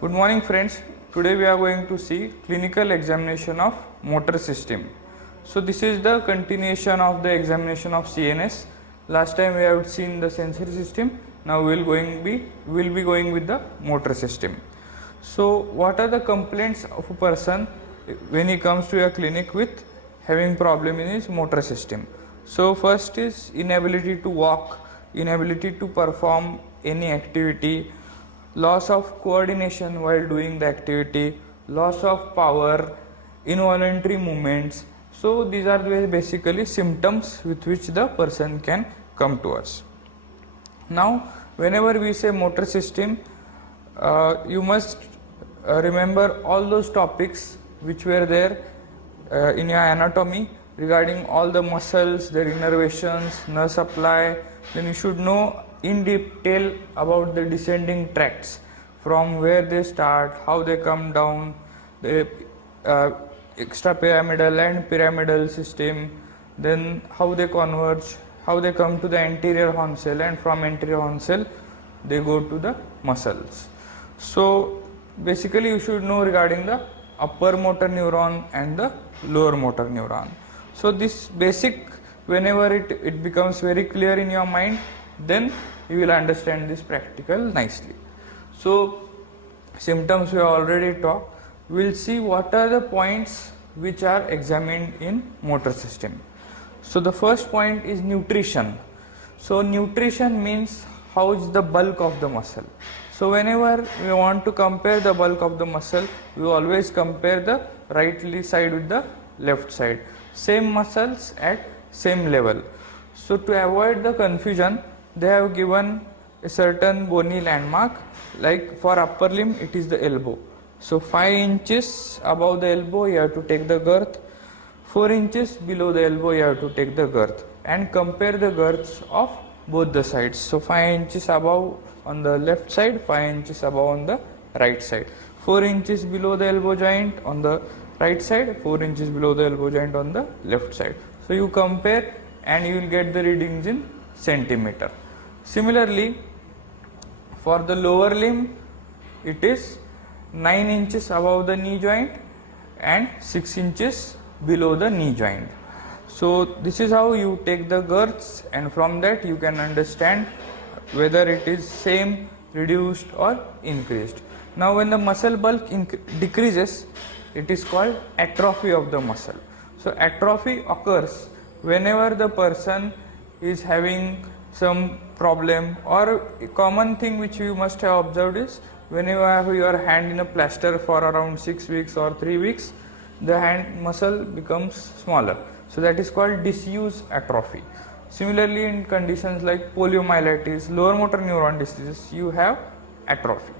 Good morning friends. Today we are going to see clinical examination of motor system. So this is the continuation of the examination of CNS. Last time we have seen the sensory system. Now we will be going with the motor system. So what are the complaints of a person when he comes to a clinic with having problem in his motor system? So first is inability to walk, inability to perform any activity, loss of coordination while doing the activity, loss of power, involuntary movements. So these are basically symptoms with which the person can come to us. Now whenever we say motor system, you must remember all those topics which were there in your anatomy regarding all the muscles, their innervations, nerve supply. Then you should know in detail about the descending tracts, from where they start, how they come down, the extrapyramidal and pyramidal system, then how they converge, how they come to the anterior horn cell, and from anterior horn cell they go to the muscles. So basically you should know regarding the upper motor neuron and the lower motor neuron. So this basic, whenever it becomes very clear in your mind, then you will understand this practical nicely. So symptoms we have already talked. We will see what are the points which are examined in motor system. So the first point is nutrition. So nutrition means how is the bulk of the muscle. So whenever we want to compare the bulk of the muscle, we always compare the right side with the left side. Same muscles at same level. So to avoid the confusion, they have given a certain bony landmark, like for upper limb it is the elbow. So 5 inches above the elbow you have to take the girth, 4 inches below the elbow you have to take the girth, and compare the girths of both the sides. So 5 inches above on the left side, 5 inches above on the right side, 4 inches below the elbow joint on the right side, 4 inches below the elbow joint on the left side. So you compare and you will get the readings in centimeter. Similarly, for the lower limb it is 9 inches above the knee joint and 6 inches below the knee joint. So this is how you take the girths, and from that you can understand whether it is same, reduced or increased. Now when the muscle bulk decreases, it is called atrophy of the muscle. So atrophy occurs whenever the person is having some problem, or a common thing which you must have observed is whenever you have your hand in a plaster for around 6 weeks or 3 weeks, the hand muscle becomes smaller. So that is called disuse atrophy. Similarly, in conditions like poliomyelitis, lower motor neuron diseases, you have atrophy.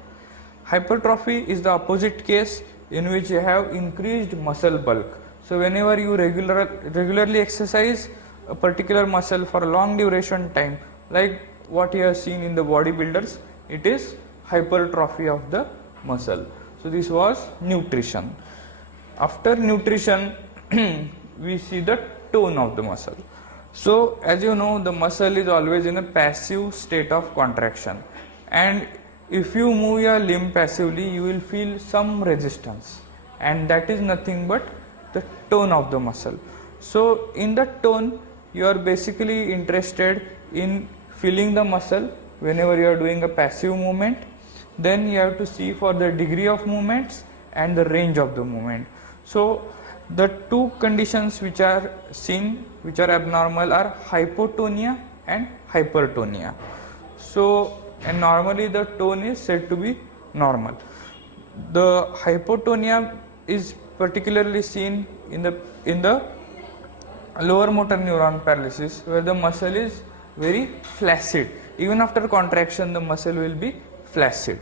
Hypertrophy is the opposite case, in which you have increased muscle bulk. So whenever you regularly exercise a particular muscle for a long duration time, like what you have seen in the bodybuilders, it is hypertrophy of the muscle. So this was nutrition. After nutrition we see the tone of the muscle. So as you know, the muscle is always in a passive state of contraction, and if you move your limb passively, you will feel some resistance, and that is nothing but the tone of the muscle. So in the tone, you are basically interested in feeling the muscle whenever you are doing a passive movement. Then you have to see for the degree of movements and the range of the movement. So the two conditions which are seen, which are abnormal, are hypotonia and hypertonia. So and normally the tone is said to be normal. The hypotonia is particularly seen in the lower motor neuron paralysis, where the muscle is very flaccid. Even after contraction the muscle will be flaccid.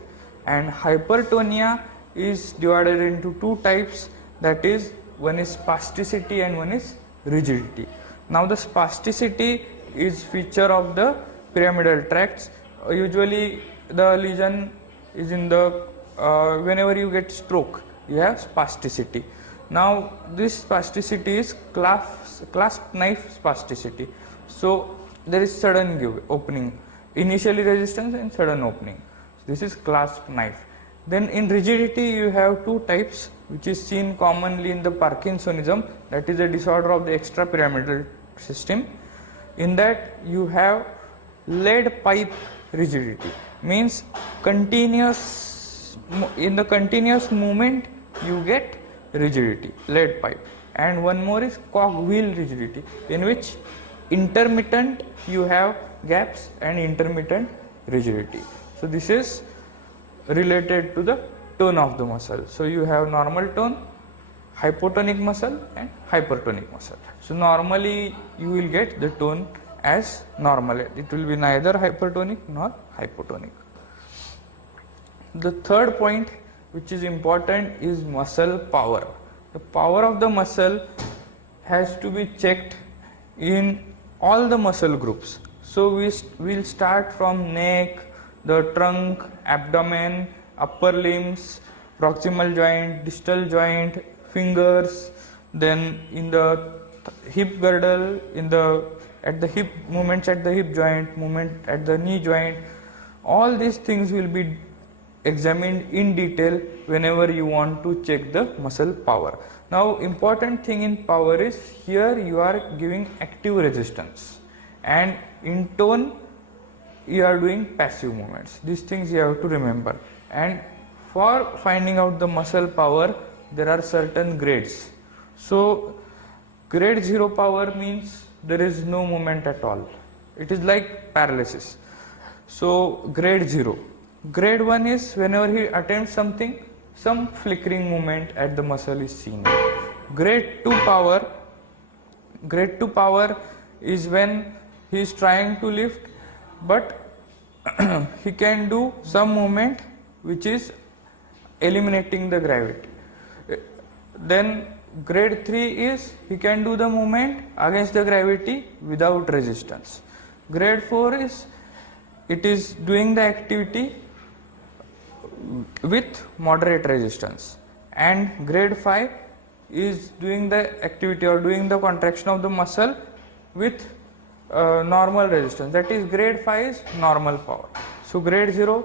And hypertonia is divided into two types, that is, one is spasticity and one is rigidity. Now the spasticity is feature of the pyramidal tracts. Usually the lesion is in the whenever you get stroke, you have spasticity. Now this spasticity is clasp knife spasticity. So there is sudden opening, initially resistance and sudden opening. This is clasp knife. Then in rigidity you have two types, which is seen commonly in the Parkinsonism, that is a disorder of the extrapyramidal system. In that you have lead pipe rigidity, means in the continuous movement you get rigidity, lead pipe. And one more is cogwheel rigidity, in which intermittent you have gaps and intermittent rigidity. So this is related to the tone of the muscle. So you have normal tone, hypotonic muscle and hypertonic muscle. So normally you will get the tone as normal. It will be neither hypertonic nor hypotonic. The third point which is important is muscle power. The power of the muscle has to be checked in all the muscle groups. So we will start from neck, the trunk, abdomen, upper limbs, proximal joint, distal joint, fingers, then in the hip girdle, at the hip, movements at the hip joint, movement at the knee joint. All these things will be examined in detail whenever you want to check the muscle power. Now important thing in power is, here you are giving active resistance, and in tone you are doing passive movements. These things you have to remember. And for finding out the muscle power, there are certain grades. So grade 0 power means there is no movement at all. It is like paralysis. So grade 0. Grade 1 is whenever he attempts something, some flickering movement at the muscle is seen. Grade 2 power is when he is trying to lift, but he can do some movement which is eliminating the gravity. Then grade 3 is he can do the movement against the gravity without resistance. Grade 4 is it is doing the activity with moderate resistance, and grade 5 is doing the activity or doing the contraction of the muscle with normal resistance. That is, grade 5 is normal power. So grade 0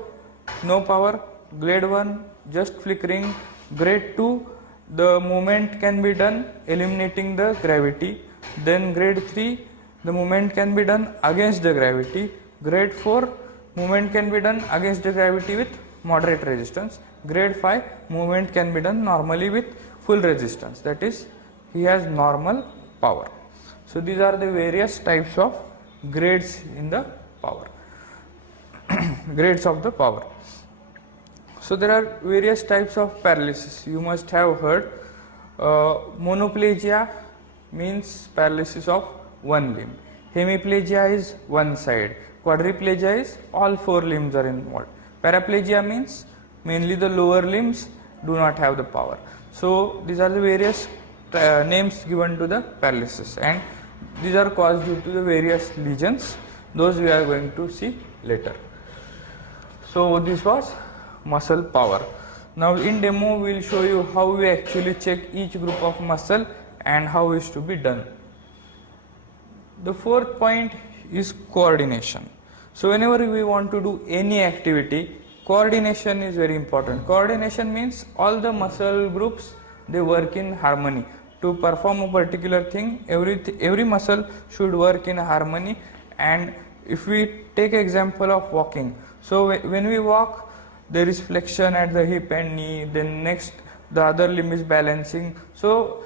no power, grade 1 just flickering, grade 2 the movement can be done eliminating the gravity, then grade 3 the movement can be done against the gravity, grade 4 movement can be done against the gravity with moderate resistance, grade 5 movement can be done normally with full resistance, that is, he has normal power. So these are the various types of grades in the power, grades of the power. So there are various types of paralysis. You must have heard monoplegia means paralysis of one limb. Hemiplegia is one side. Quadriplegia is all four limbs are involved. Paraplegia means mainly the lower limbs do not have the power. So these are the various names given to the paralysis, and these are caused due to the various lesions. Those we are going to see later. So this was muscle power. Now in demo we will show you how we actually check each group of muscle and how it is to be done. The fourth point is coordination. So whenever we want to do any activity, coordination is very important. Coordination means all the muscle groups, they work in harmony. To perform a particular thing, every muscle should work in harmony. And if we take example of walking, so when we walk, there is flexion at the hip and knee, then next the other limb is balancing. So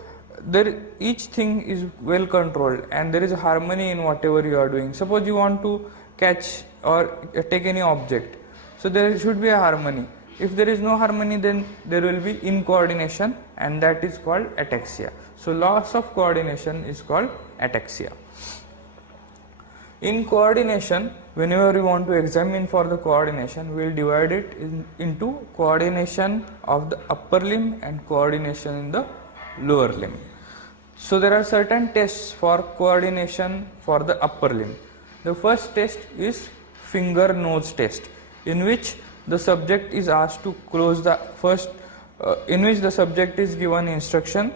each thing is well controlled and there is harmony in whatever you are doing. Suppose you want to catch or take any object, so there should be a harmony. If there is no harmony, then there will be incoordination, and that is called ataxia. So loss of coordination is called ataxia. In coordination, whenever we want to examine for the coordination, we will divide it into coordination of the upper limb and coordination in the lower limb. So there are certain tests for coordination for the upper limb. The first test is finger nose test, in which the subject is asked to close the first, in which the subject is given instruction.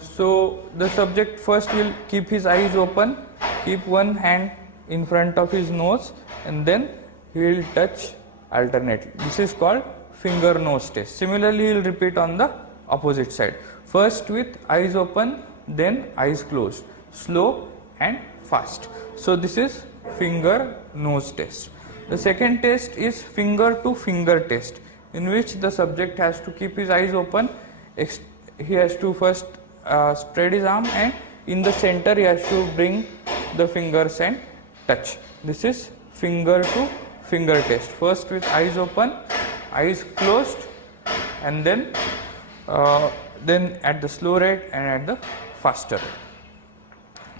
So the subject first will keep his eyes open, keep one hand in front of his nose, and then he will touch alternately. This is called finger nose test. Similarly, he will repeat on the opposite side. First with eyes open, then eyes closed, slow and fast. So this is finger nose test. The second test is finger to finger test, in which the subject has to keep his eyes open. He has to first spread his arm, and in the center he has to bring the fingers and touch. This is finger to finger test. First with eyes open, eyes closed, and then at the slow rate and at the faster rate.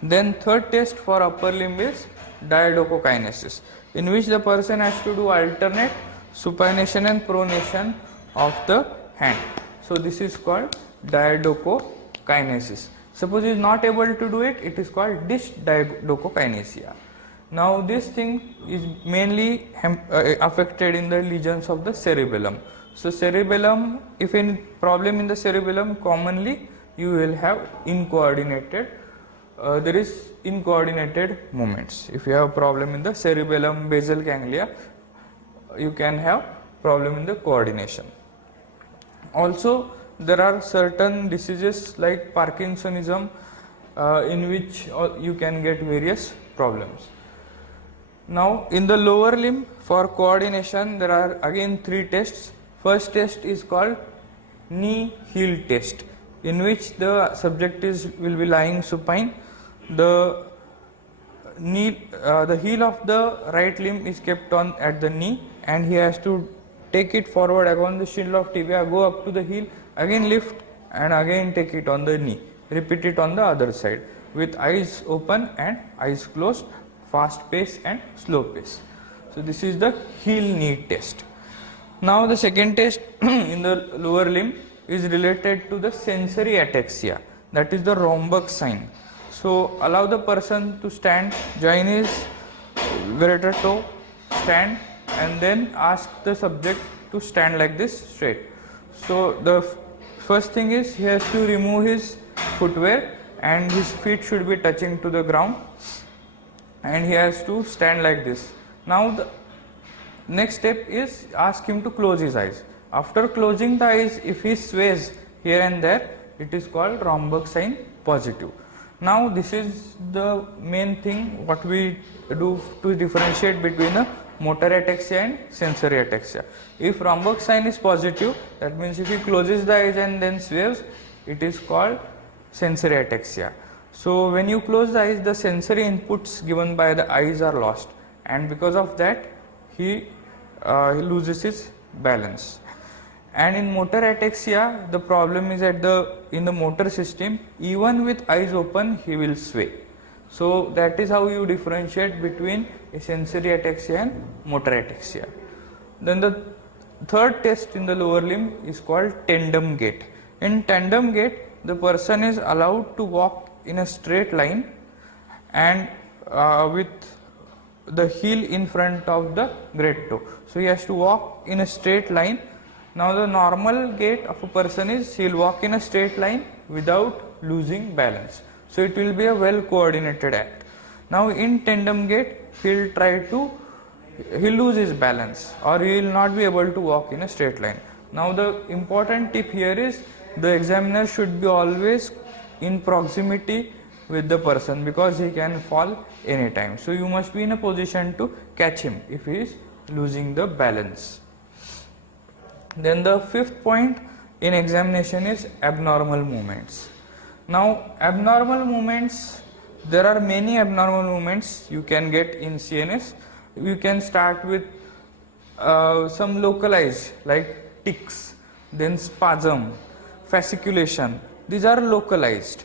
Then third test for upper limb is diadochokinesis, in which the person has to do alternate supination and pronation of the hand. So this is called diadochokinesis. Suppose he is not able to do it, it is called dysdiadochokinesia. Now this thing is mainly affected in the lesions of the cerebellum. So cerebellum, if any problem in the cerebellum, commonly you will have incoordinated movements. If you have a problem in the cerebellum, basal ganglia, you can have problem in the coordination. Also, there are certain diseases like Parkinsonism, in which you can get various problems. Now, in the lower limb for coordination, there are again three tests. First test is called knee heel test, in which the subject will be lying supine. The heel of the right limb is kept on at the knee, and he has to take it forward along the shingle of tibia, go up to the heel, again lift, and again take it on the knee. Repeat it on the other side with eyes open and eyes closed, fast pace and slow pace. So this is the heel knee test. Now the second test in the lower limb is related to the sensory ataxia, that is the Romberg sign. So allow the person to stand, join his greater toe, stand, and then ask the subject to stand like this straight. So the first thing is he has to remove his footwear and his feet should be touching to the ground, and he has to stand like this. Now the next step is ask him to close his eyes. After closing the eyes, if he sways here and there, it is called Romberg sign positive. Now this is the main thing what we do to differentiate between a motor ataxia and sensory ataxia. If Romberg sign is positive, that means if he closes the eyes and then sways, it is called sensory ataxia. So when you close the eyes, the sensory inputs given by the eyes are lost, and because of that he loses his balance. And in motor ataxia, the problem is in the motor system, even with eyes open he will sway. So that is how you differentiate between a sensory ataxia and motor ataxia. Then the third test in the lower limb is called tandem gait. In tandem gait, the person is allowed to walk in a straight line and with the heel in front of the great toe. So he has to walk in a straight line. Now the normal gait of a person is he will walk in a straight line without losing balance. So it will be a well coordinated act. Now in tandem gait, he'll lose his balance, or he will not be able to walk in a straight line. Now the important tip here is the examiner should be always in proximity with the person, because he can fall anytime. So you must be in a position to catch him if he is losing the balance. Then the fifth point in examination is abnormal movements. Now abnormal movements, there are many abnormal movements you can get in CNS. You can start with some localized like tics, then spasm, fasciculation. These are localized.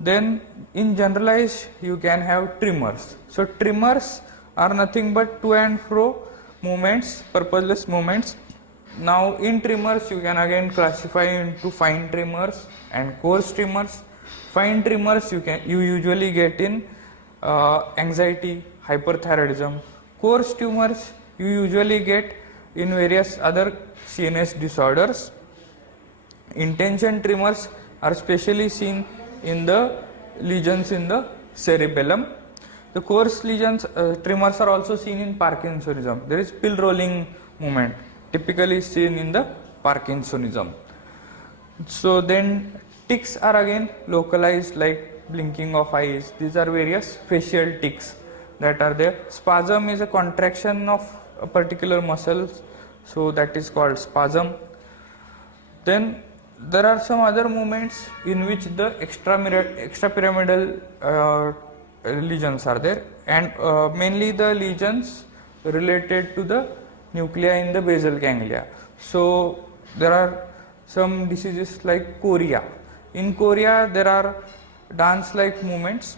Then in generalized you can have tremors. So tremors are nothing but to and fro movements, purposeless movements. Now in tremors you can again classify into fine tremors and coarse tremors. Fine tremors you usually get in anxiety, hyperthyroidism. Coarse tumors you usually get in various other CNS disorders. Intention tremors are specially seen in the lesions in the cerebellum. The coarse lesions, tremors are also seen in Parkinsonism. There is pill rolling movement. typically seen in the Parkinsonism. So then tics are again localized, like blinking of eyes. These are various facial tics that are there. Spasm is a contraction of a particular muscle, so that is called spasm. Then there are some other movements in which the extrapyramidal lesions are there, and mainly the lesions related to the nuclei in the basal ganglia. So there are some diseases like chorea. In chorea there are dance-like movements,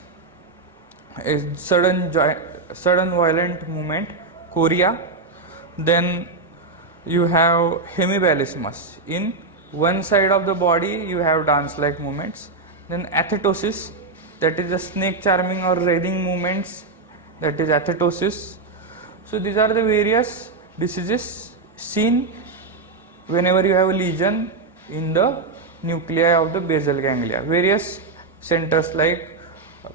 a sudden violent movement, chorea. Then you have hemibalismus. In one side of the body you have dance-like movements. Then athetosis, that is the snake charming or writhing movements, that is athetosis. So these are the various diseases seen whenever you have a lesion in the nuclei of the basal ganglia. Various centers like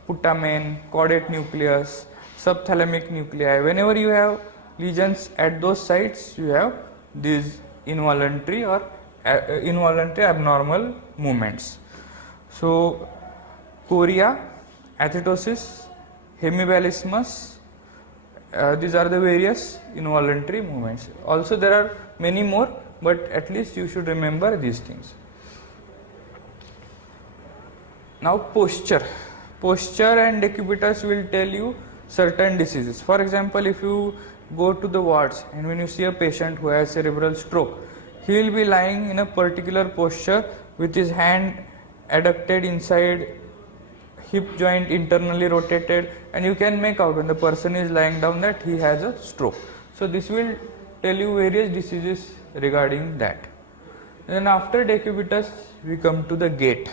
putamen, caudate nucleus, subthalamic nuclei. Whenever you have lesions at those sites, you have these involuntary or involuntary abnormal movements. So chorea, athetosis, hemibalismus, these are the various involuntary movements. Also there are many more, but at least you should remember these things. Now posture and decubitus will tell you certain diseases. For example, if you go to the wards and when you see a patient who has cerebral stroke, he will be lying in a particular posture with his hand adducted inside hip joint internally rotated, and you can make out when the person is lying down that he has a stroke. So this will tell you various diseases regarding that. Then after decubitus we come to the gait.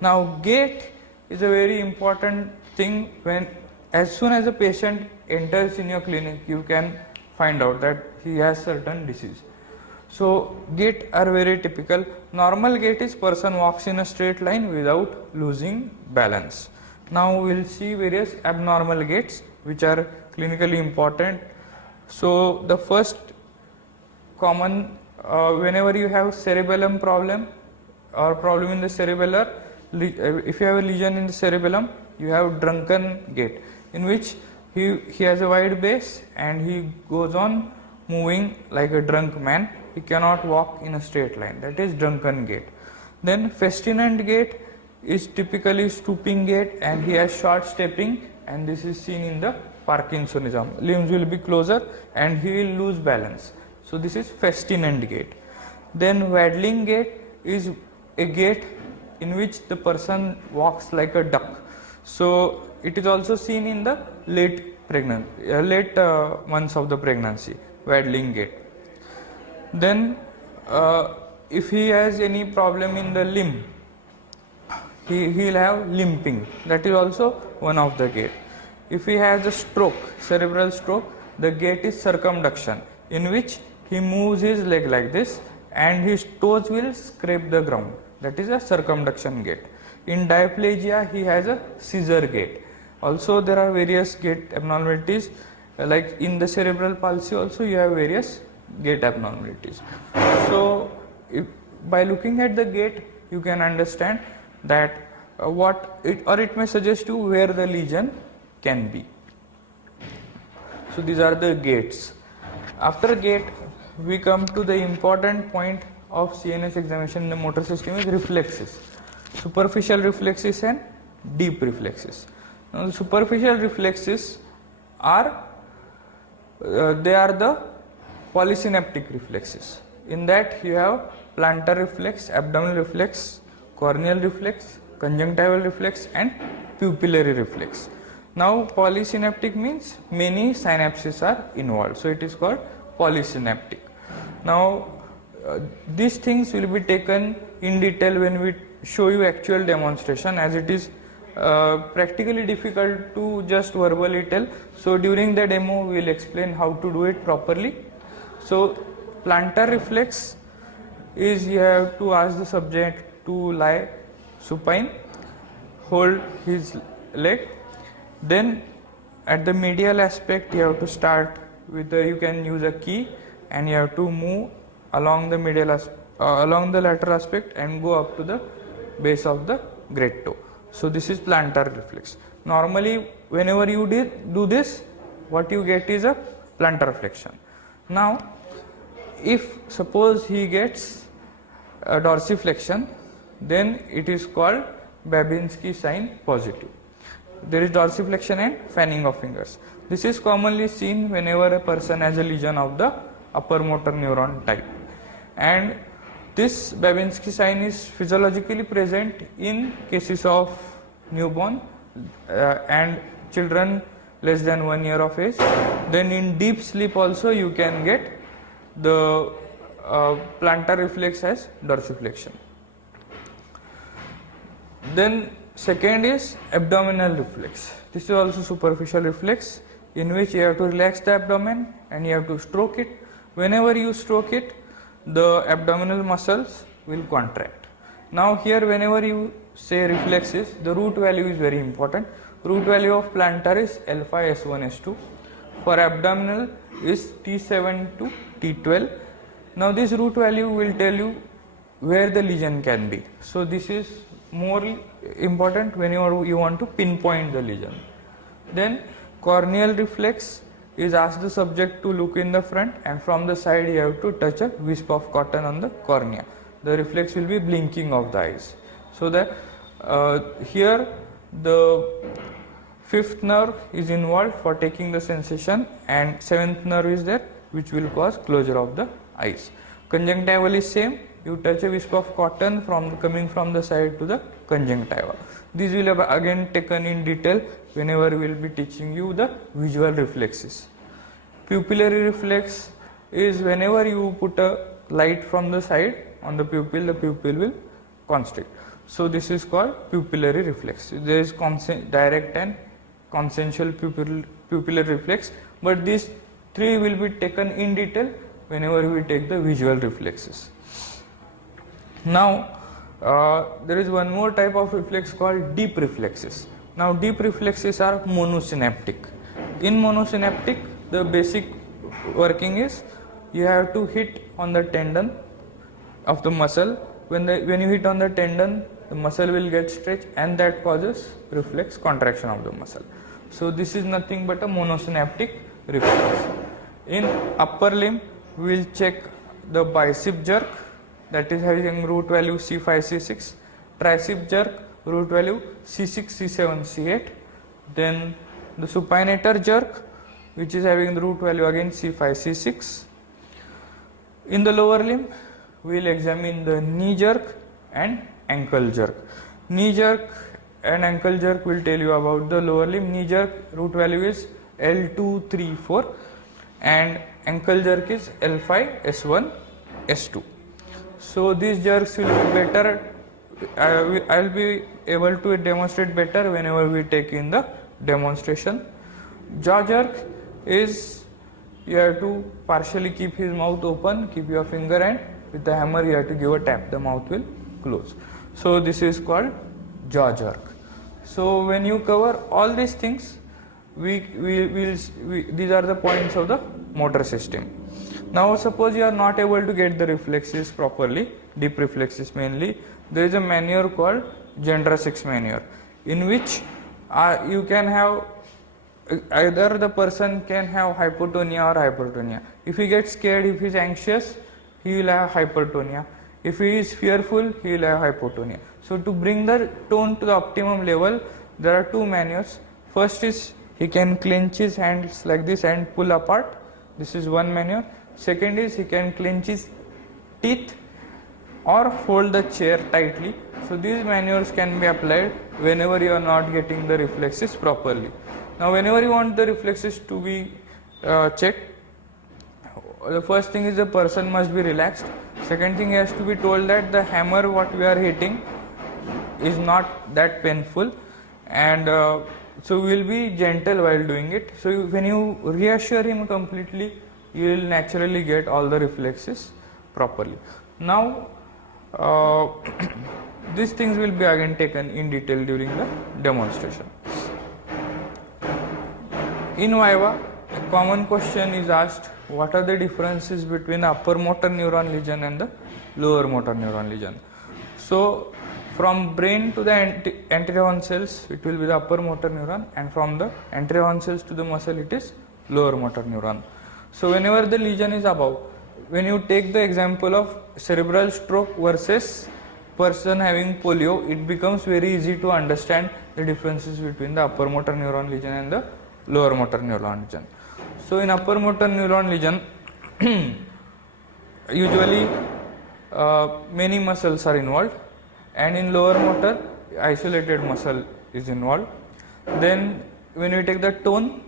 Now gait is a very important thing. When as soon as a patient enters in your clinic, you can find out that he has certain disease. So gait are very typical. Normal gait is person walks in a straight line without losing balance. Now we will see various abnormal gaits which are clinically important. So the first common, whenever you have cerebellum problem or problem in the cerebellar, if you have a lesion in the cerebellum, you have drunken gait, in which he has a wide base and he goes on moving like a drunk man. He cannot walk in a straight line, that is drunken gait. Then festinant gait is typically stooping gait and he has short stepping, and this is seen in the Parkinsonism. Limbs will be closer and he will lose balance. So this is festinant gait. Then waddling gait is a gait in which the person walks like a duck. So it is also seen in the late months of the pregnancy, waddling gait. Then if he has any problem in the limb, he will have limping, that is also one of the gait. If he has a stroke, cerebral stroke, the gait is circumduction, in which he moves his leg like this and his toes will scrape the ground, that is a circumduction gait. In diplegia he has a scissor gait. Also there are various gait abnormalities, like in the cerebral palsy also you have various gait abnormalities. So by looking at the gait you can understand that it may suggest you where the lesion can be. So these are the gaits. After gait we come to the important point of CNS examination in the motor system is reflexes. Superficial reflexes and deep reflexes. Now the superficial reflexes are they are the polysynaptic reflexes. In that you have plantar reflex, abdominal reflex, corneal reflex, conjunctival reflex and pupillary reflex. Now polysynaptic means many synapses are involved, so it is called polysynaptic. Now these things will be taken in detail when we show you actual demonstration, as it is practically difficult to just verbally tell. So during the demo we will explain how to do it properly. So plantar reflex is you have to ask the subject to lie supine, hold his leg. Then at the medial aspect you have to start with you can use a key and you have to move along the along the lateral aspect and go up to the base of the great toe. So this is plantar reflex. Normally whenever you do this, what you get is a plantar flexion. Now if suppose he gets a dorsiflexion, then it is called Babinski sign positive. There is dorsiflexion and fanning of fingers. This is commonly seen whenever a person has a lesion of the upper motor neuron type, and this Babinski sign is physiologically present in cases of newborn and children less than 1 year of age. Then in deep sleep also you can get the plantar reflex as dorsiflexion. Then second is abdominal reflex. This is also superficial reflex, in which you have to relax the abdomen and you have to stroke it. Whenever you stroke it, the abdominal muscles will contract. Now here whenever you say reflexes, the root value is very important. Root value of plantar is L5 S1 S2. For abdominal is T7 to T12. Now this root value will tell you where the lesion can be. So this is more important whenever you want to pinpoint the lesion. Then corneal reflex is ask the subject to look in the front, and from the side you have to touch a wisp of cotton on the cornea. The reflex will be blinking of the eyes. So that here the fifth nerve is involved for taking the sensation, and seventh nerve is there which will cause closure of the eyes. Conjunctival is same. You touch a wisp of cotton coming from the side to the conjunctiva. These will have again taken in detail whenever we will be teaching you the visual reflexes. Pupillary reflex is whenever you put a light from the side on the pupil will constrict. So this is called pupillary reflex. There is direct and consensual pupillary reflex, but these three will be taken in detail whenever we take the visual reflexes. Now there is one more type of reflex called deep reflexes. Now deep reflexes are monosynaptic. In monosynaptic, the basic working is you have to hit on the tendon of the muscle. When you hit on the tendon, the muscle will get stretched, and that causes reflex contraction of the muscle. So this is nothing but a monosynaptic reflex. In upper limb, we will check the bicep jerk, that is having root value C5, C6, tricep jerk, root value C6, C7, C8, then the supinator jerk, which is having the root value again C5, C6. In the lower limb, we will examine the knee jerk and ankle jerk. Knee jerk and ankle jerk will tell you about the lower limb. Knee jerk root value is L2, 3, 4, and ankle jerk is L5, S1, S2. So these jerks will be better. I will be able to demonstrate better whenever we take in the demonstration. Jaw jerk is you have to partially keep his mouth open, keep your finger, and with the hammer you have to give a tap, the mouth will close. So this is called jaw jerk. So when you cover all these things, these are the points of the motor system. Now suppose you are not able to get the reflexes properly, deep reflexes mainly, there is a maneuver called Gendre 6 maneuver, in which you can have either the person can have hypotonia or hypertonia. If he gets scared, if he is anxious, he will have hypertonia. If he is fearful, he will have hypotonia. So to bring the tone to the optimum level, there are two maneuvers. First is he can clench his hands like this and pull apart. This is one maneuver. Second is he can clench his teeth or hold the chair tightly. So these maneuvers can be applied whenever you are not getting the reflexes properly. Now whenever you want the reflexes to be checked, the first thing is the person must be relaxed. Second thing, he has to be told that the hammer what we are hitting is not that painful, and so we will be gentle while doing it. So when you reassure him completely, you will naturally get all the reflexes properly. Now these things will be again taken in detail during the demonstration. In Viva, a common question is asked what are the differences between the upper motor neuron lesion and the lower motor neuron lesion. So from brain to the anterior horn cells it will be the upper motor neuron, and from the anterior horn cells to the muscle it is lower motor neuron. So whenever the lesion is above, when you take the example of cerebral stroke versus person having polio, it becomes very easy to understand the differences between the upper motor neuron lesion and the lower motor neuron lesion. So in upper motor neuron lesion usually many muscles are involved, and in lower motor isolated muscle is involved. Then when we take the tone,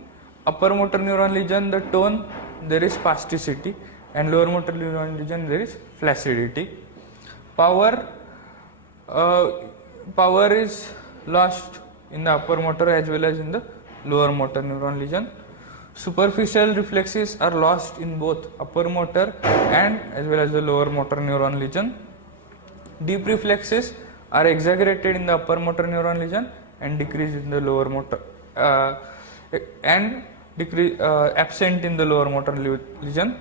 upper motor neuron lesion, the tone there is spasticity, and lower motor neuron lesion there is flaccidity. Power is lost in the upper motor as well as in the lower motor neuron lesion. Superficial reflexes are lost in both upper motor and as well as the lower motor neuron lesion. Deep reflexes are exaggerated in the upper motor neuron lesion and decrease in the lower motor and absent in the lower motor lesion.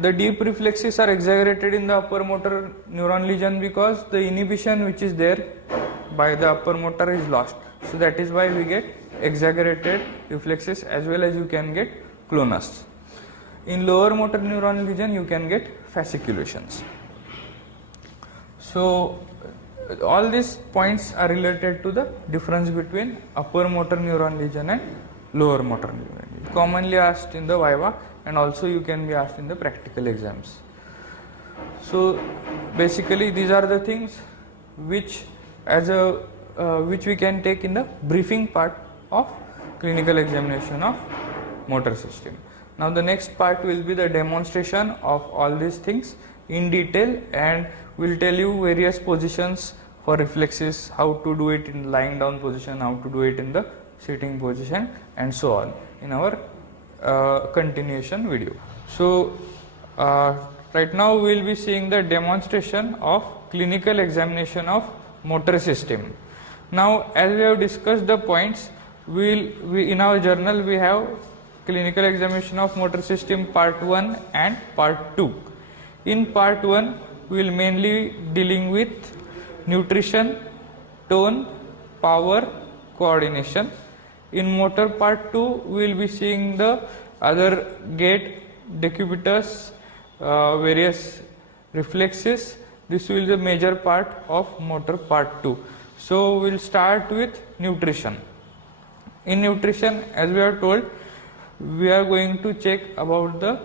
The deep reflexes are exaggerated in the upper motor neuron lesion because the inhibition which is there by the upper motor is lost. So that is why we get exaggerated reflexes as well as you can get clonus. In lower motor neuron lesion you can get fasciculations. So all these points are related to the difference between upper motor neuron lesion and lower motor neuron lesion. Commonly asked in the Viva, and also you can be asked in the practical exams. So basically these are the things which which we can take in the briefing part of clinical examination of motor system. Now the next part will be the demonstration of all these things in detail, and we will tell you various positions for reflexes, how to do it in lying down position, how to do it in the sitting position, and so on in our continuation video. So right now we will be seeing the demonstration of clinical examination of motor system. Now as we have discussed the points, in our journal we have clinical examination of motor system part 1 and part 2. In part 1 we will mainly dealing with nutrition, tone, power, coordination. In motor part 2 we will be seeing the other gait, decubitous, various reflexes. This will be the major part of motor part 2. So we will start with nutrition. In nutrition, as we are told, we are going to check about the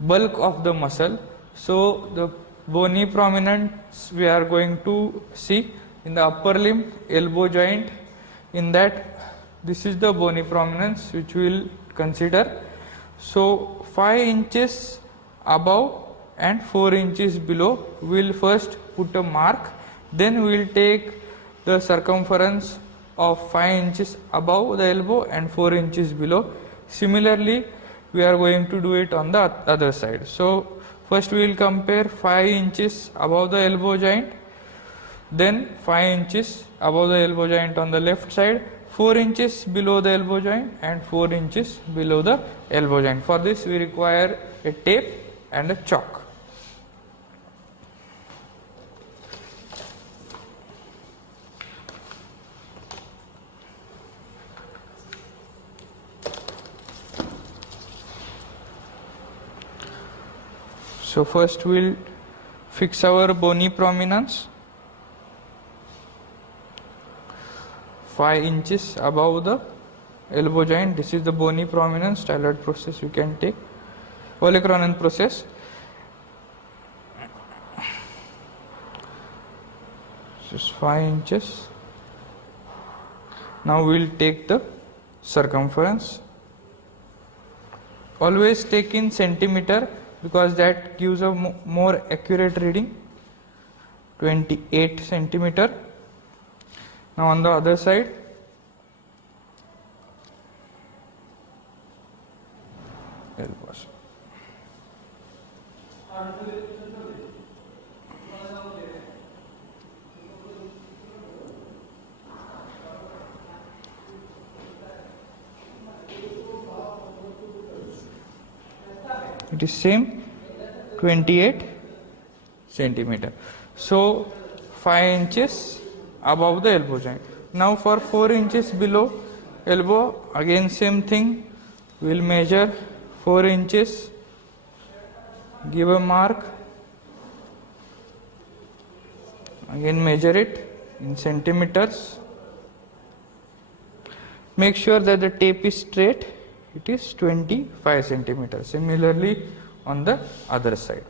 bulk of the muscle. So the bony prominence we are going to see in the upper limb, elbow joint. In that, this is the bony prominence which we will consider. So 5 inches above and 4 inches below, we will first put a mark. Then we will take the circumference of 5 inches above the elbow and 4 inches below. Similarly, we are going to do it on the other side. So first we will compare 5 inches above the elbow joint, then 5 inches above the elbow joint on the left side, 4 inches below the elbow joint and 4 inches below the elbow joint. For this we require a tape and a chalk. So first we will fix our bony prominence 5 inches above the elbow joint. This is the bony prominence. Styloid process you can take. Olecranon process. Just 5 inches. Now we will take the circumference. Always take in centimeter, because that gives a more accurate reading. 28 centimeter. Now on the other side, elbows. it is same 28 centimeter. So 5 inches above the elbow joint. Now for 4 inches below elbow, again same thing, we will measure 4 inches, give a mark, again measure it in centimeters, make sure that the tape is straight, it is 25 centimeters. Similarly on the other side.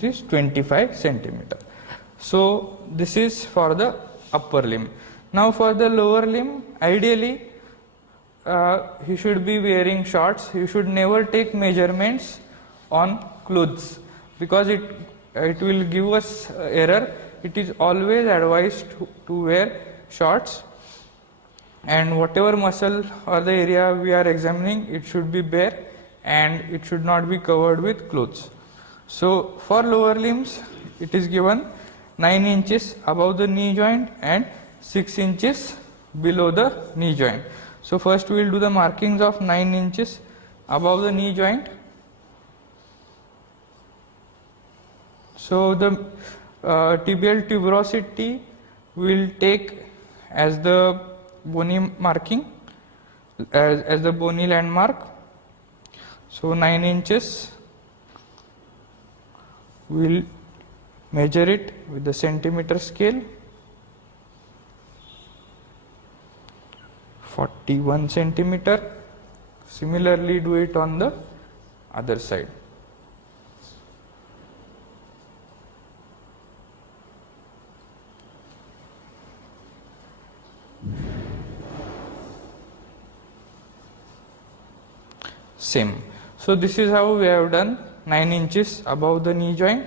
It is 25 centimeter. So this is for the upper limb. Now for the lower limb, ideally you should be wearing shorts. You should never take measurements on clothes because it will give us error. It is always advised to wear shorts, and whatever muscle or the area we are examining, it should be bare and it should not be covered with clothes. So for lower limbs, it is given 9 inches above the knee joint and 6 inches below the knee joint. So first we will do the markings of 9 inches above the knee joint. So the tibial tuberosity will take as the bony marking, as the bony landmark. So 9 inches, we will measure it with the centimeter scale. 41 centimeter. Similarly do it on the other side. Same. So this is how we have done 9 inches above the knee joint.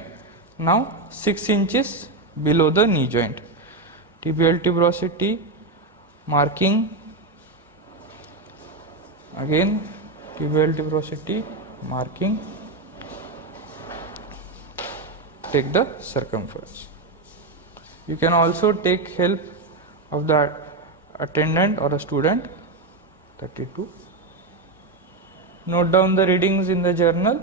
Now 6 inches below the knee joint. Tibial tuberosity marking. Again tibial tuberosity marking. Take the circumference. You can also take help of the attendant or a student. 32. Note down the readings in the journal.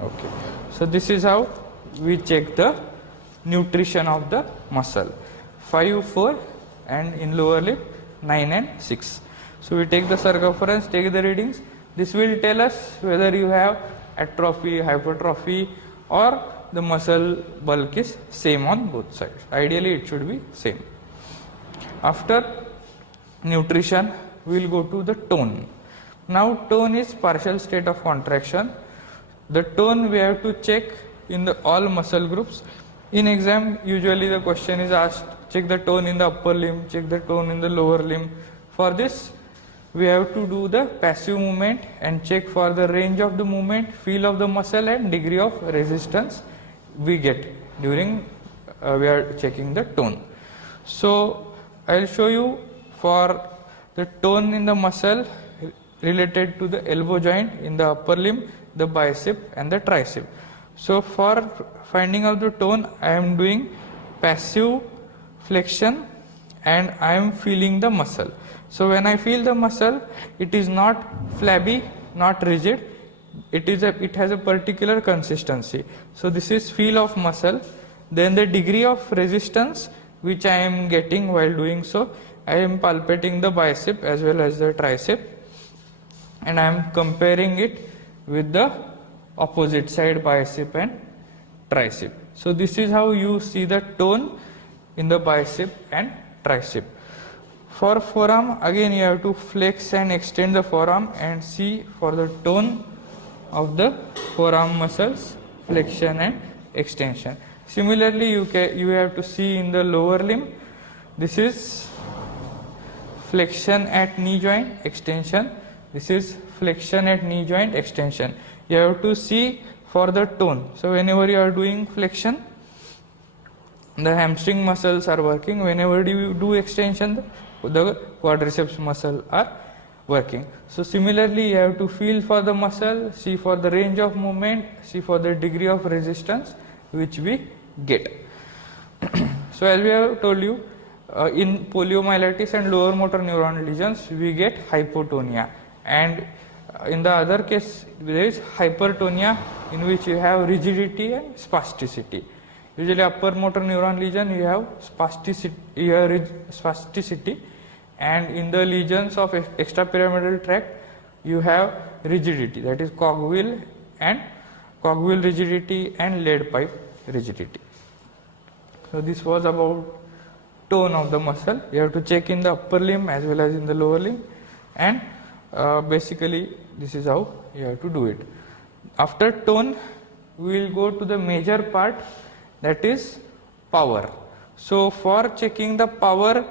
Okay. So this is how we check the nutrition of the muscle. 5, 4 and in lower lip 9 and 6. So we take the circumference, take the readings. This will tell us whether you have atrophy, hypertrophy, or the muscle bulk is same on both sides. Ideally it should be same. After nutrition, we will go to the tone. Now tone is partial state of contraction. The tone we have to check in the all muscle groups. In exam usually the question is asked, check the tone in the upper limb, check the tone in the lower limb. For this we have to do the passive movement and check for the range of the movement, feel of the muscle and degree of resistance we get during we are checking the tone. So I will show you for the tone in the muscle related to the elbow joint in the upper limb, the bicep and the tricep. So for finding out the tone, I am doing passive flexion and I am feeling the muscle. So when I feel the muscle, it is not flabby, not rigid, it has a particular consistency. So this is feel of muscle. Then the degree of resistance which I am getting while doing so, I am palpating the bicep as well as the tricep and I am comparing it with the opposite side bicep and tricep. So this is how you see the tone in the bicep and tricep. For forearm, again you have to flex and extend the forearm and see for the tone of the forearm muscles, flexion and extension. Similarly you have to see in the lower limb. This is flexion at knee joint, extension. This is flexion at knee joint, extension. You have to see for the tone. So whenever you are doing flexion, the hamstring muscles are working. Whenever you do extension, the the quadriceps muscle are working. So similarly, you have to feel for the muscle, see for the range of movement, see for the degree of resistance which we get. So as we have told you, in poliomyelitis and lower motor neuron lesions, we get hypotonia, and in the other case there is hypertonia, in which you have rigidity and spasticity. Usually upper motor neuron lesion you have spasticity, and in the lesions of extrapyramidal tract you have rigidity, that is cogwheel rigidity and lead pipe rigidity. So this was about tone of the muscle. You have to check in the upper limb as well as in the lower limb, and basically this is how you have to do it. After tone, we will go to the major part, that is power. So for checking the power,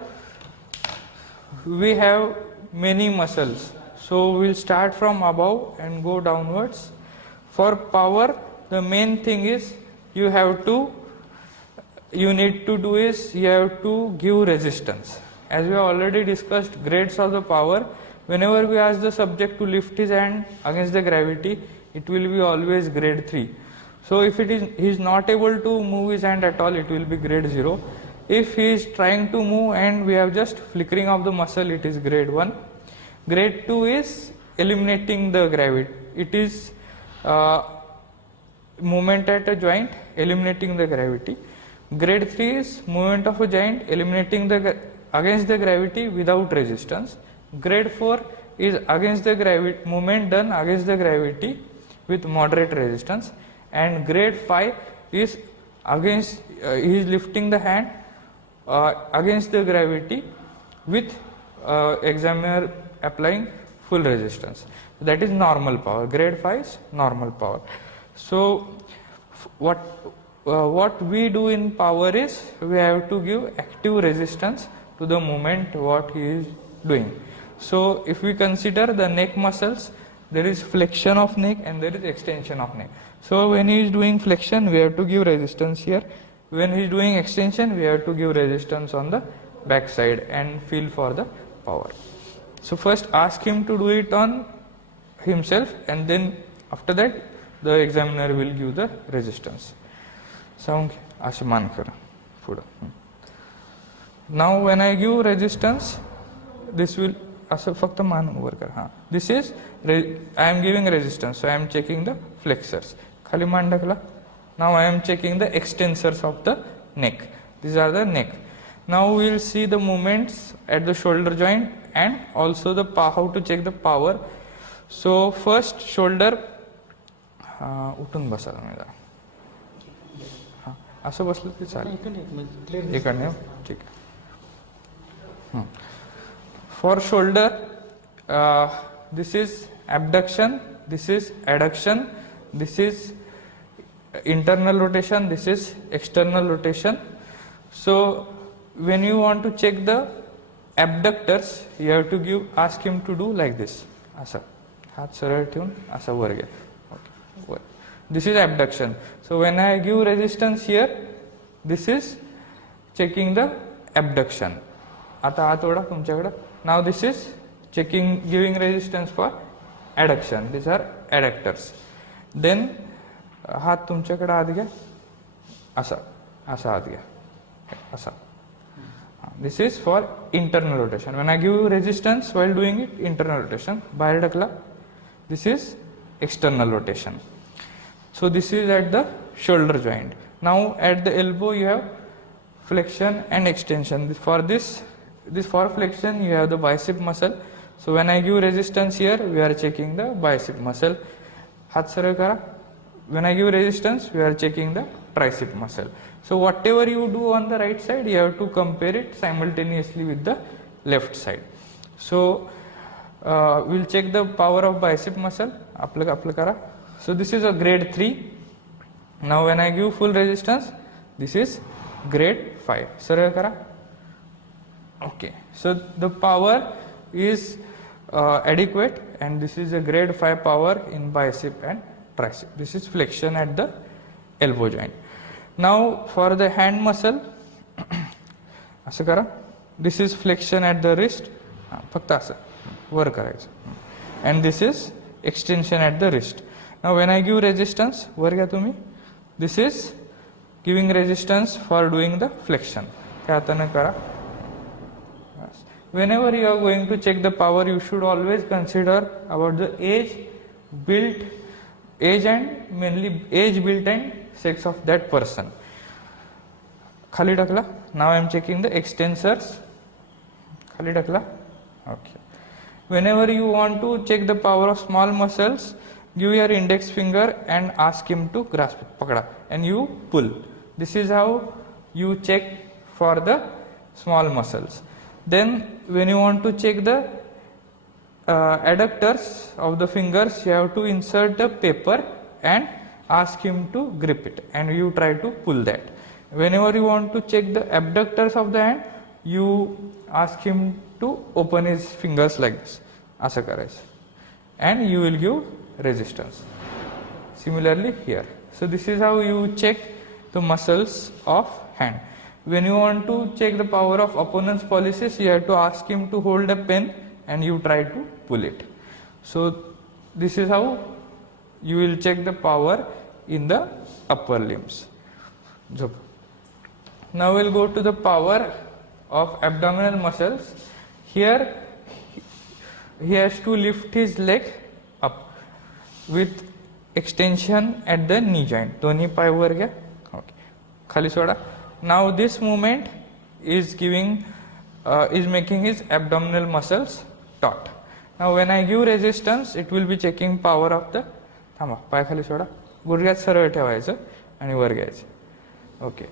we have many muscles. So we will start from above and go downwards. For power, the main thing is you need to do is you have to give resistance. As we have already discussed grades of the power, whenever we ask the subject to lift his hand against the gravity, it will be always grade 3. So if he is not able to move his hand at all, it will be grade 0. If he is trying to move and we have just flickering of the muscle, it is grade 1. Grade 2 is eliminating the gravity. It is movement at a joint, eliminating the gravity. Grade 3 is movement of a joint, eliminating against the gravity without resistance. Grade 4 is against the gravity, movement done against the gravity with moderate resistance. And grade 5 is against, he is lifting the hand against the gravity with examiner applying full resistance. That is normal power. Grade 5 is normal power. So what we do in power is we have to give active resistance to the movement what he is doing. So if we consider the neck muscles, there is flexion of neck and there is extension of neck. So when he is doing flexion, we have to give resistance here. When he is doing extension, we have to give resistance on the back side and feel for the power. So first ask him to do it on himself, and then after that the examiner will give the resistance. So now when I give resistance, this will this is I am giving resistance, so I am checking the flexors. Now I am checking the extensors of the neck. These are the neck. Now we will see the movements at the shoulder joint and also the how to check the power. So first shoulder उठून बसायला मी जरा असं बसलं की चालेल इकडनं ठीक आहे. For shoulder, this is abduction, this is adduction, this is internal rotation, this is external rotation. So when you want to check the abductors, you have to ask him to do like this. Asa, हात सरळ ठेवून असा वर घ्या. Okay. This is abduction. So when I give resistance here, this is checking the abduction. आता हात ओढा तुमच्याकडे. Now this is checking, giving resistance for adduction. These are adductors. Then हात तुमच्याकडे आत घ्या. असा असा आत घ्या. असा. This is for internal rotation. When I give resistance while doing it, internal rotation. बाहेर ढकला. This is external rotation. So this is at the shoulder joint. Now at the elbow you have flexion and extension. For this for flexion you have the bicep muscle. So when I give resistance here, we are checking the bicep muscle. हात सरळ करा. When I give resistance, we are checking the tricep muscle. So whatever you do on the right side, you have to compare it simultaneously with the left side. So we'll check the power of bicep muscle. Apply kara. So this is a grade 3. Now when I give full resistance, this is grade 5. Saraya kara. Okay. So the power is adequate, and this is a grade 5 power in bicep and tricep. This is flexion at the elbow joint. Now for the hand muscle, asakara. This is flexion at the wrist, फक्त असं वर करायचं, and this is extension at the wrist. Now when I give resistance, वर घ्या तुम्ही, this is giving resistance for doing the flexion. त्या हातानं करा. Whenever you are going to check the power, you should always consider about the age, built, age and mainly age, built and sex of that person. खाली टाकला. Now I am checking the extensors. खाली टाकला. Okay. Whenever you want to check the power of small muscles, give your index finger and ask him to grasp it. पकड़ा and you pull. This is how you check for the small muscles. Then when you want to check the adductors of the fingers, you have to insert the paper and ask him to grip it, and you try to pull that. Whenever you want to check the abductors of the hand, you ask him to open his fingers like this, असं करायचं, and you will give resistance. Similarly here. So this is how you check the muscles of hand. When you want to check the power of opponent's policies, you have to ask him to hold a pen and you try to pull it. So this is how you will check the power in the upper limbs. Now we'll go to the power of abdominal muscles. Here he has to lift his leg up with extension at the knee joint. दोन्ही पाय वर घ्या. Okay. खाली soda. Now this movement is making his abdominal muscles taut. Now when I give resistance, it will be checking power of the, थांबा, पाय खाली soda, गुडघ्यात सरळ ठेवायचं आणि वर घ्यायचं. Okay.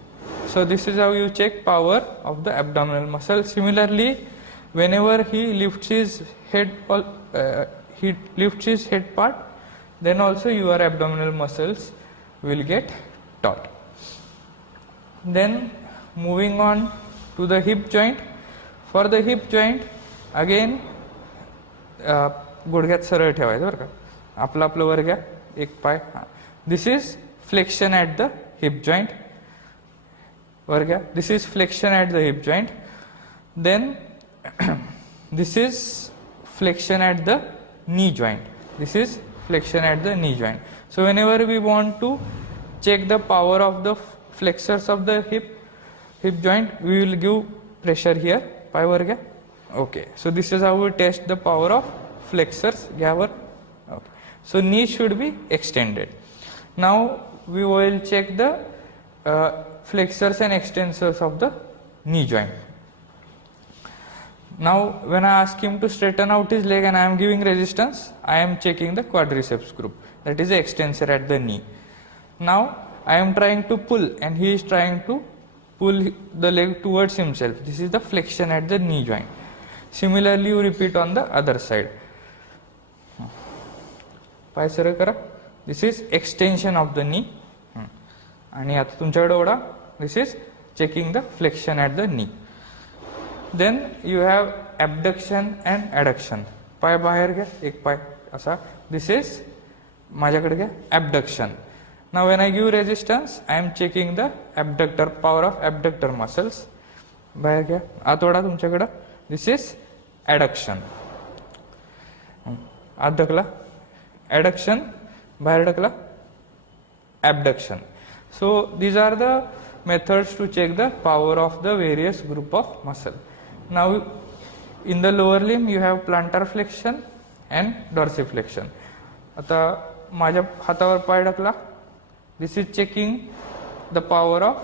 So this is how you check power of the abdominal muscle. Similarly, whenever he lifts his head part, then also your abdominal muscles will get taut. Then moving on to the hip joint. For the hip joint, again गुडघ्यात सरळ ठेवायचं बरं का, आपलं आपलं वर घ्या, एक पाय. This is flexion at the hip joint, वर घ्या. This is flexion at the hip joint. Then this is flexion at the knee joint. This is flexion at the knee joint. So whenever we want to check the power of the flexors of the hip joint, we will give pressure here. पाय वर घ्या. Okay. So this is how we test the power of flexors. घ्या वर. Okay. So knee should be extended. Now we will check the flexors and extensors of the knee joint. Now when I ask him to straighten out his leg and I am giving resistance, I am checking the quadriceps group, that is the extensor at the knee. Now I am trying to pull and he is trying to pull the leg towards himself. This is the flexion at the knee joint. Similarly you repeat on the other side. पाय सरळ करा. This is extension of the knee. आणि आता तुमच्याकडे ओढा. This is checking the flexion at the knee. Then you have abduction and adduction. पाय बाहेर घ्या, एक पाय असा. This is माझ्याकडे घ्या, abduction. Now when I give resistance, I am checking the abductor, power of abductor muscles. बाहेर घ्या, आत ओढा तुमच्याकडं. This is adduction. आत ढकला, adduction, बाहेर ढकला, abduction. So these are the methods to check the power of the various group of muscle. Now in the lower limb you have plantar flexion and dorsiflexion. आता माझ्या हातावर पाय ढकला. This is checking the power of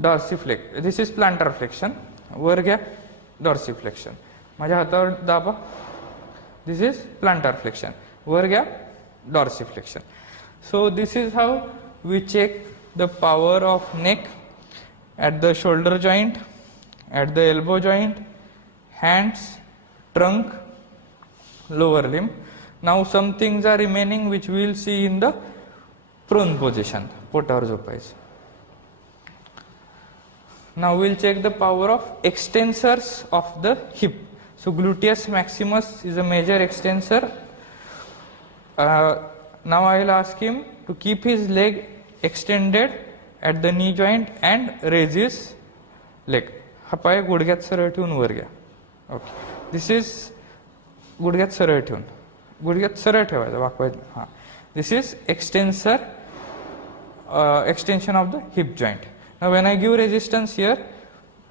dorsiflexion. This is plantar flexion. वर घ्या, dorsiflexion. माझ्या हातावर दाबा. This is plantar flexion. वर घ्या, dorsiflexion. So this is how we check the power of neck at the shoulder joint, at the elbow joint, hands, trunk, lower limb. Now some things are remaining which we will see in the prone position, पोटावर झोपायचं. Now we will check the power of extensors of the hip. So gluteus maximus is a major extensor. Now I will ask him to keep his leg extended at the knee joint and raise his leg. हा पाय गुडघ्यात सरळ ठेवून वर घ्या. Okay, this is गुडघ्यात सरळ ठेवून, गुडघ्यात सरळ ठेवायचं, वाकवायचं. हां, this is extension of the hip joint. Now when I give resistance here,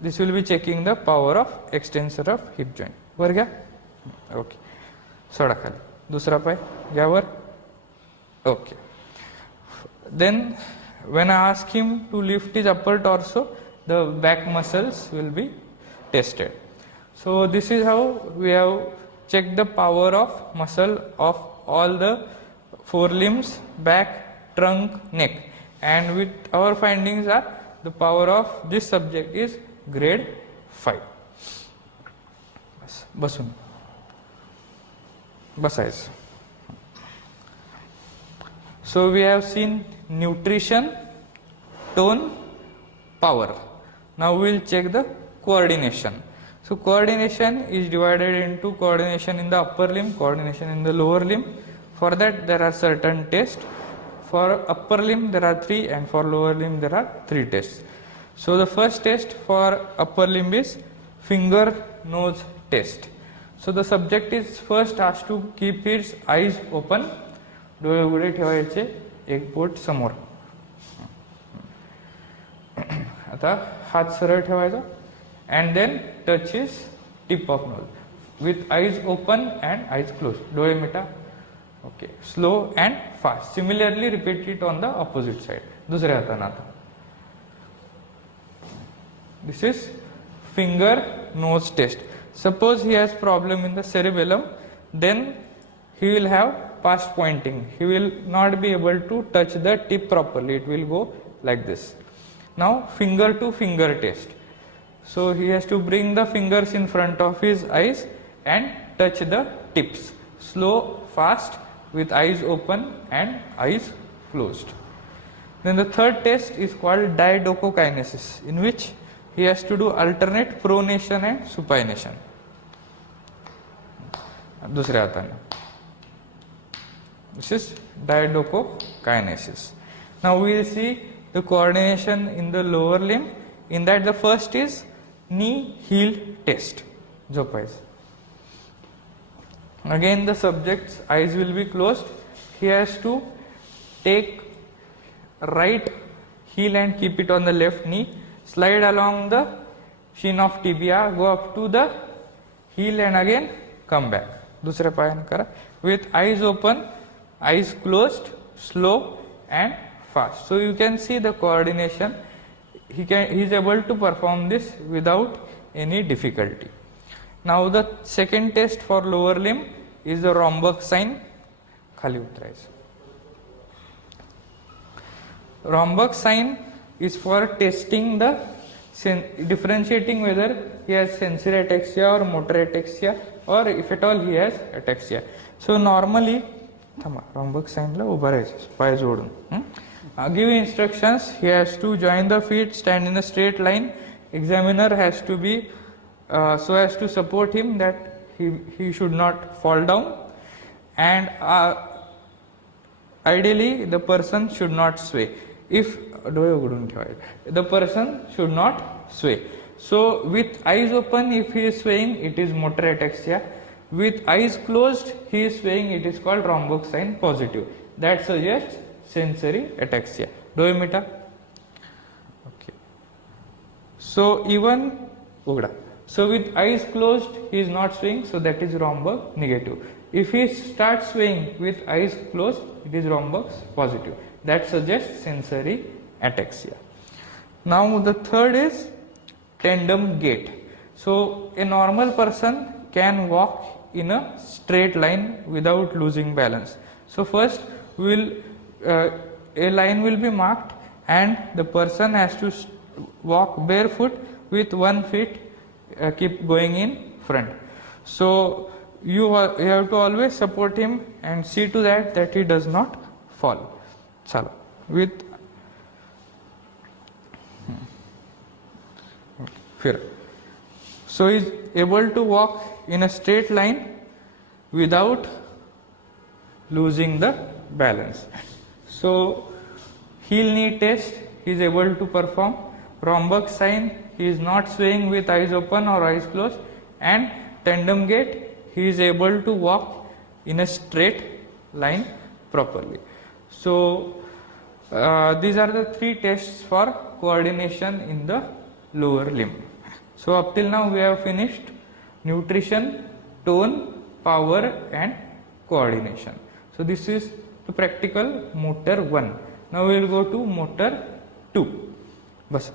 this will be checking the power of extensor of hip joint. वर घ्या. ओके, सोडा खाली. दुसरा पाय घ्या वर. Okay. Then when I ask him to lift his upper torso, the back muscles will be tested. So this is how we have checked the power of muscle of all the forelimbs, back, trunk, neck, and with our findings are the power of this subject is grade 5. बसून बसायचं. So we have seen nutrition, tone, power. Now we will check the coordination. So coordination is divided into coordination in the upper limb, coordination in the lower limb. For that there are certain tests. For upper limb there are 3 and for lower limb there are 3 tests. So the first test for upper limb is finger nose test. So the subject is first asked to keep his eyes open. डोळे उघडे ठेवायचे, एक boat समोर. आता हात सरळ ठेवायचा and then touch his tip of nose with eyes open and eyes closed. डोळे मिटा. Okay, slow and fast. Similarly repeat it on the opposite side. दुसऱ्या हाताने आता. This is finger nose test. Suppose he has problem in the cerebellum, then he will have past pointing. He will not be able to touch the tip properly. It will go like this. Now finger to finger test. So he has to bring the fingers in front of his eyes and touch the tips. Slow, fast, with eyes open and eyes closed. Then the third test is called diadochokinesis, in which he has to do alternate pronation and supination. दुसऱ्या हाताने. This is diadochokinesis. Now we will see the coordination in the lower limb. In that the first is knee heel test. Jopais. Again the subject's eyes will be closed. He has to take right heel and keep it on the left knee. Slide along the shin of tibia, go up to the heel and again come back. दुसऱ्या पायाने करा. With eyes open, eyes closed, slow and fast. So you can see the coordination. He is able to perform this without any difficulty. Now the second test for lower limb is the Romberg sign. खाली उतरायचं. Romberg sign is for testing the differentiating whether he has sensory ataxia or motor ataxia, or if at all he has ataxia. So normally Romberg sign ला उभा राहायचं, पाय जोडून. Give instructions. He has to join the feet, stand in a straight line. Examiner has to be so as to support him that he should not fall down, and ideally the person should not sway. If the person should not sway. So with eyes open, if he is swaying, it is motor ataxia. With eyes closed, he is swaying, it is called Romberg sign positive. That suggests sensory ataxia. Doemita. Okay. So even Ugda. So with eyes closed, he is not swaying, so that is Romberg negative. If he starts swaying with eyes closed, it is Romberg positive. That suggests sensory ataxia. Now the third is tandem gait. So a normal person can walk in a straight line without losing balance. So first a line will be marked and the person has to walk barefoot with one foot keep going in front. So you have to always support him and see to that he does not fall. Chalo. With fear. So he is able to walk in a straight line without losing the balance. So heel knee test he is able to perform. Romberg sign he is not swaying with eyes open or eyes closed, and tandem gait, he is able to walk in a straight line properly. So these are the three tests for coordination in the lower limb. So up till now we have finished nutrition, tone, power and coordination. So this is the practical motor 1. Now we will go to motor 2. Bas.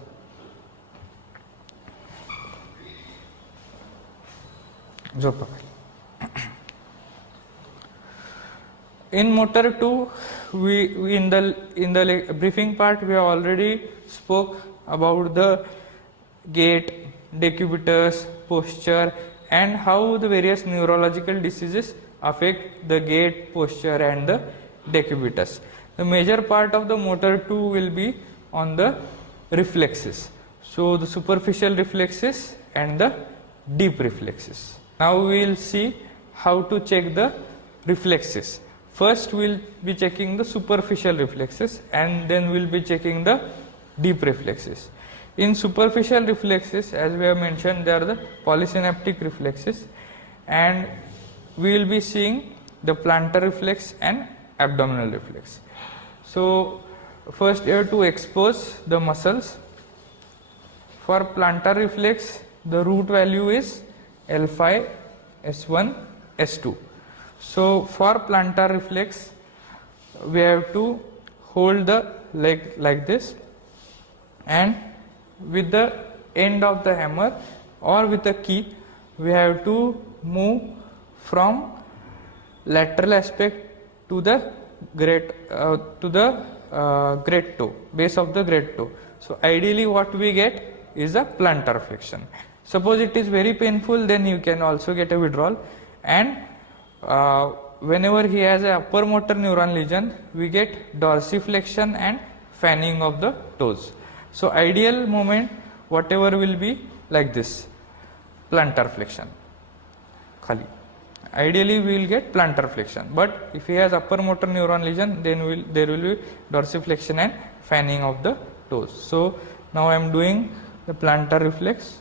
In motor 2, we in the briefing part we have already spoke about the gait, decubitus, posture, and how the various neurological diseases affect the gait, posture and the decubitus. The major part of the motor 2 will be on the reflexes. So the superficial reflexes and the deep reflexes. Now we will see how to check the reflexes. First we will be checking the superficial reflexes and then we will be checking the deep reflexes. In superficial reflexes, as we have mentioned, they are the polysynaptic reflexes, and we will be seeing the plantar reflex and abdominal reflex. So first you have to expose the muscles. For plantar reflex, the root value is L5, S1, S2. So for plantar reflex, we have to hold the leg like this, and with the end of the hammer or with a key, we have to move from lateral aspect to the great toe, base of the great toe. So ideally what we get is a plantar flexion. Suppose it is very painful, then you can also get a withdrawal, and whenever he has a upper motor neuron lesion, we get dorsiflexion and fanning of the toes. So ideal movement whatever will be like this, plantar flexion khali. Ideally we will get plantar flexion, but if he has upper motor neuron lesion, then there will be dorsiflexion and fanning of the toes. So now I am doing the plantar reflex.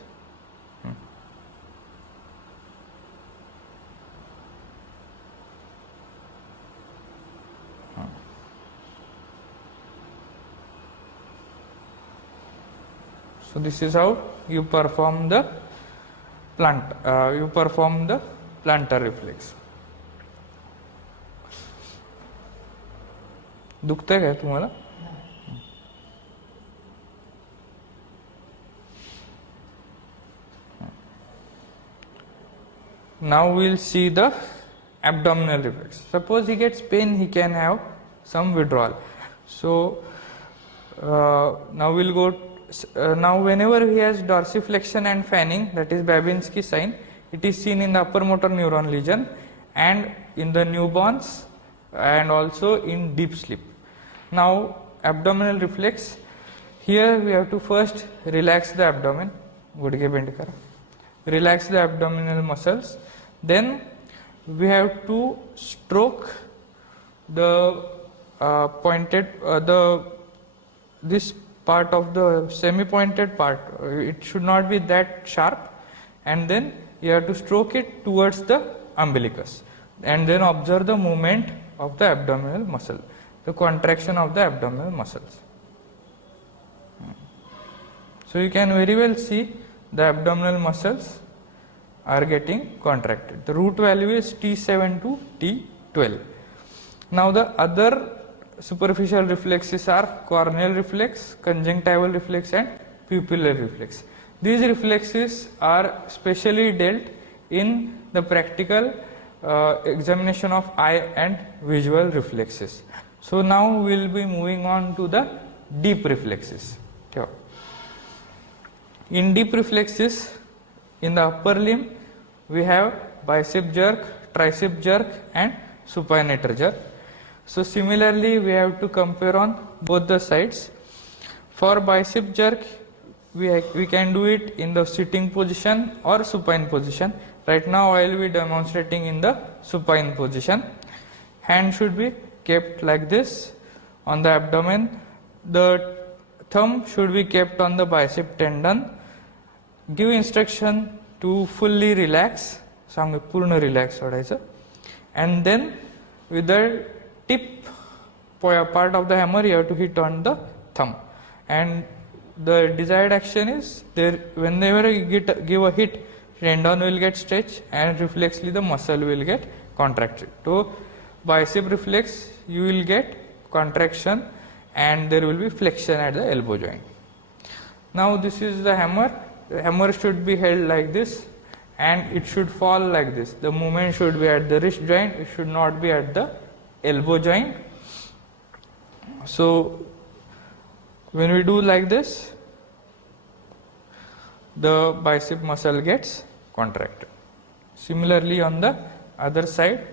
So this is how you perform the plantar reflex. दुखते काय तुम्हाला? Now we will see the abdominal reflex. Suppose he gets pain, he can have some withdrawal. So now we will go. Now whenever he has dorsiflexion and fanning, that is Babinski sign, it is seen in the upper motor neuron lesion and in the newborns and also in deep sleep. Now abdominal reflex, here we have to first relax the abdomen, relax the abdominal muscles, then we have to stroke the this part of the semi-pointed part. It should not be that sharp, and then you have to stroke it towards the umbilicus, and then observe the movement of the abdominal muscle, the contraction of the abdominal muscles. So you can very well see the abdominal muscles are getting contracted. The root value is T7 to T12. Now the other superficial reflexes are corneal reflex, conjunctival reflex and pupillary reflex. These reflexes are specially dealt in the practical examination of eye and visual reflexes. So now we will be moving on to the deep reflexes. In deep reflexes, in the upper limb we have bicep jerk, tricep jerk and supinator jerk. So similarly we have to compare on both the sides. For bicep jerk, we can do it in the sitting position or supine position. Right now I will be demonstrating in the supine position. Hand should be kept like this on the abdomen. The thumb should be kept on the bicep tendon give instruction to fully relax, सांग पूर्ण relax सोडायचं, and then with the tip part of the hammer you have to hit on the thumb, and the desired action is there. Whenever you give a hit, tendon will get stretched and reflexly the muscle will get contracted. So bicep reflex you will get contraction and there will be flexion at the elbow joint. Now this is the hammer. The hammer should be held like this and it should fall like this. The movement should be at the wrist joint, it should not be at the elbow joint. So when we do like this, the bicep muscle gets contracted. Similarly on the other side,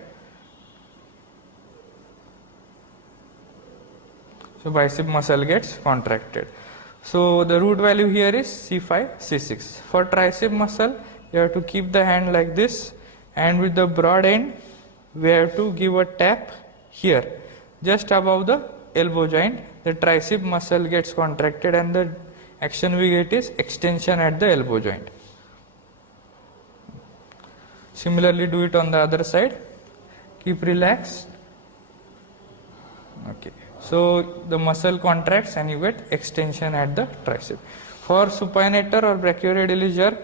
so bicep muscle gets contracted. So the root value here is C5, C6. For tricep muscle, you have to keep the hand like this, and with the broad end, we have to give a tap here, just above the elbow joint. The tricep muscle gets contracted and the action we get is extension at the elbow joint. Similarly do it on the other side. Keep relaxed. Okay. So the muscle contracts and you get extension at the tricep. For supinator or brachioradialis jerk,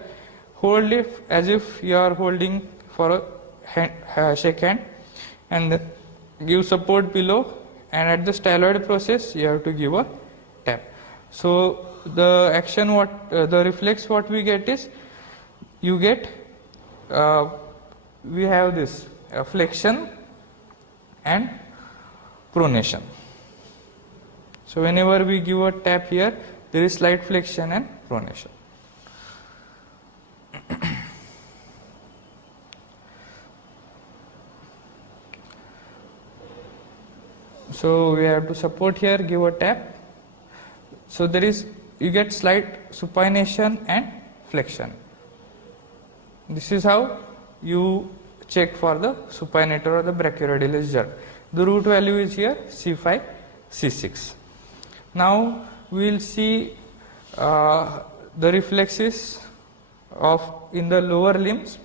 hold it as if you are holding for a hand, shake hand, and give support below, and at the styloid process you have to give a tap. So the action the reflex what we get is, you get we have this flexion and pronation. So whenever we give a tap here, there is slight flexion and pronation. So we have to support here, give a tap. So there is, you get slight supination and flexion. This is how you check for the supinator or the brachioradialis jerk. The root value is here C5, C6. Now we will see the reflexes of in the lower limbs.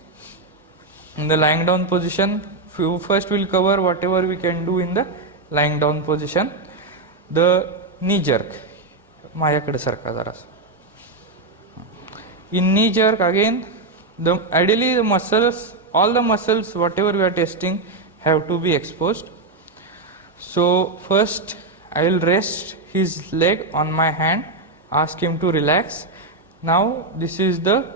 In the lying down position, first we will cover whatever we can do in the lying down position. The knee jerk. माझ्याकडे सरका जरास. In knee jerk again, ideally the muscles, all the muscles whatever we are testing have to be exposed. So first I will rest his leg on my hand, ask him to relax. Now this is the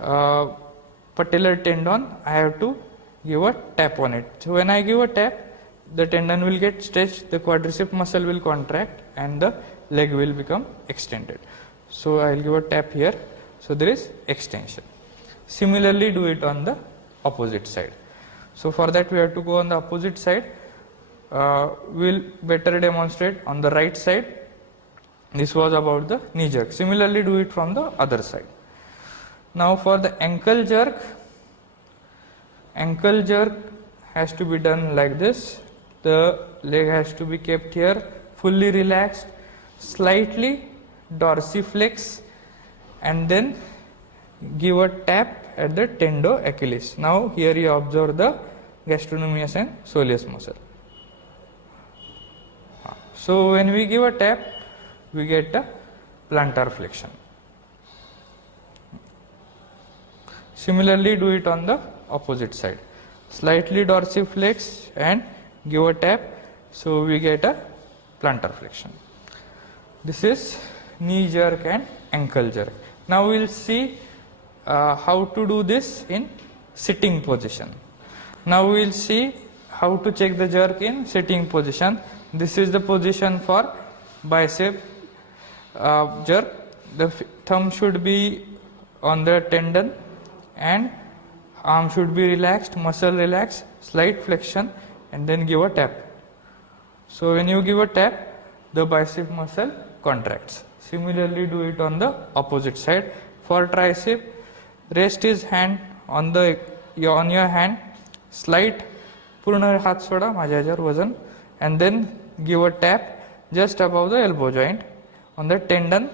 patellar tendon. I have to give a tap on it. So when I give a tap, the tendon will get stretched, the quadricep muscle will contract and the leg will become extended. So I will give a tap here. So there is extension. Similarly do it on the opposite side. So for that we have to go on the opposite side. We will better demonstrate on the right side. This was about the knee jerk. Similarly do it from the other side. Now for the ankle jerk has to be done like this. The leg has to be kept here, fully relaxed, slightly dorsiflex, and then give a tap at the tendo Achilles. Now here you observe the gastrocnemius and soleus muscle. So when we give a tap, we get a plantar flexion. Similarly do it on the opposite side. Slightly dorsiflex and give a tap, so we get a plantar flexion. This is knee jerk and ankle jerk. Now we will see how to do this in sitting position. Now we will see how to check the jerk in sitting position. This is the position for bicep jerk. The thumb should be on the tendon and arm should be relaxed, muscle relaxed, slight flexion, and then give a tap. So when you give a tap, the bicep muscle contracts. Similarly do it on the opposite side. For tricep, rest his hand on your hand, slight पूर्ण हात soda माझ्या ह्याच्यावर वजन, and then give a tap just above the elbow joint on the tendon,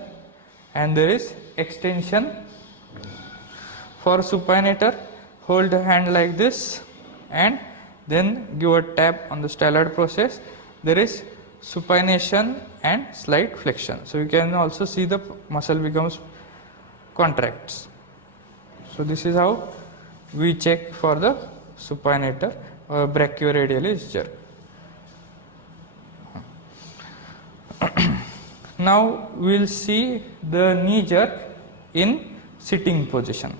and there is extension for supinator, hold the hand like this and then give a tap on the styloid process. There is supination and slight flexion. So you can also see the muscle becomes contracts. So this is how we check for the supinator or brachioradialis jerk. Now we will see the knee jerk in sitting position.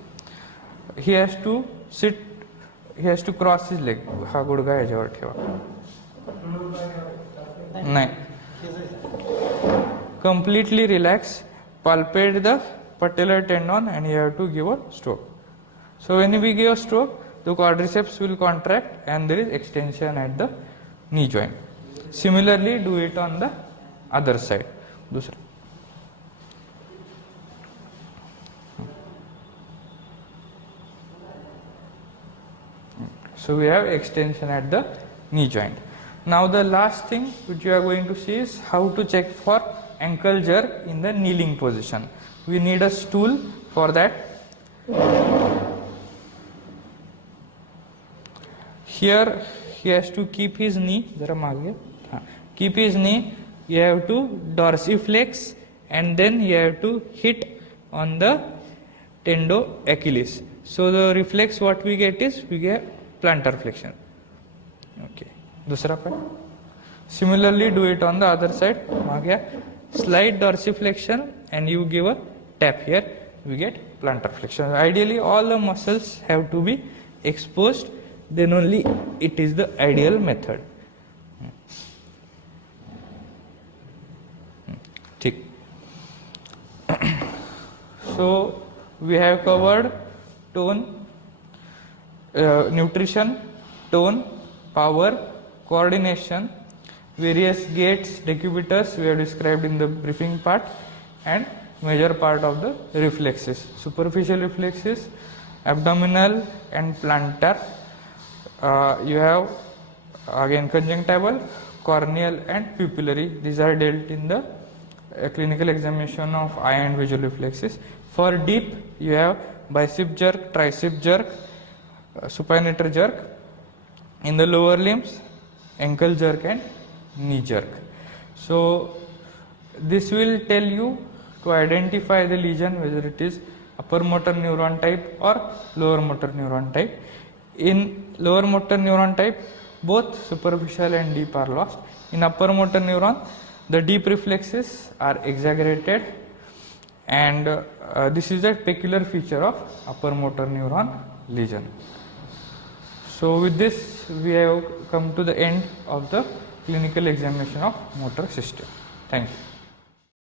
He has to sit, he has to cross his leg. हा गुडघा याच्यावर ठेवा. नाही. Completely relax, palpate the patellar tendon and you have to give a stroke. So when we give a stroke, the quadriceps will contract and there is extension at the knee joint. Similarly, do it on the other side. दूसरा. So we have extension at the knee joint. Now the last thing which you are going to see is how to check for ankle jerk in the kneeling position. We need a stool for that. Here he has to keep his knee, keep his knee, you have to dorsiflex and then you have to hit on the tendo Achilles. So the reflex what we get is we get plantar flexion. Okay. दूसरा part. Similarly do it on the other side. Slight dorsiflexion and you give a tap here, we get plantar flexion. Ideally all the muscles have to be exposed, then only it is the ideal method. ठीक. So we have covered tone, nutrition, tone, power, coordination, various gaits, decubitors we have described in the briefing part, and major part of the reflexes, superficial reflexes, abdominal and plantar. You have again conjunctival, corneal and pupillary. These are dealt in the clinical examination of eye and visual reflexes. For deep you have bicep jerk, tricep jerk, supinator jerk. In the lower limbs, ankle jerk and knee jerk. So this will tell you to identify the lesion, whether it is upper motor neuron type or lower motor neuron type. In lower motor neuron type, both superficial and deep are lost. In upper motor neuron, the deep reflexes are exaggerated, and this is a peculiar feature of upper motor neuron lesion. So with this we have come to the end of the clinical examination of motor system. Thank you.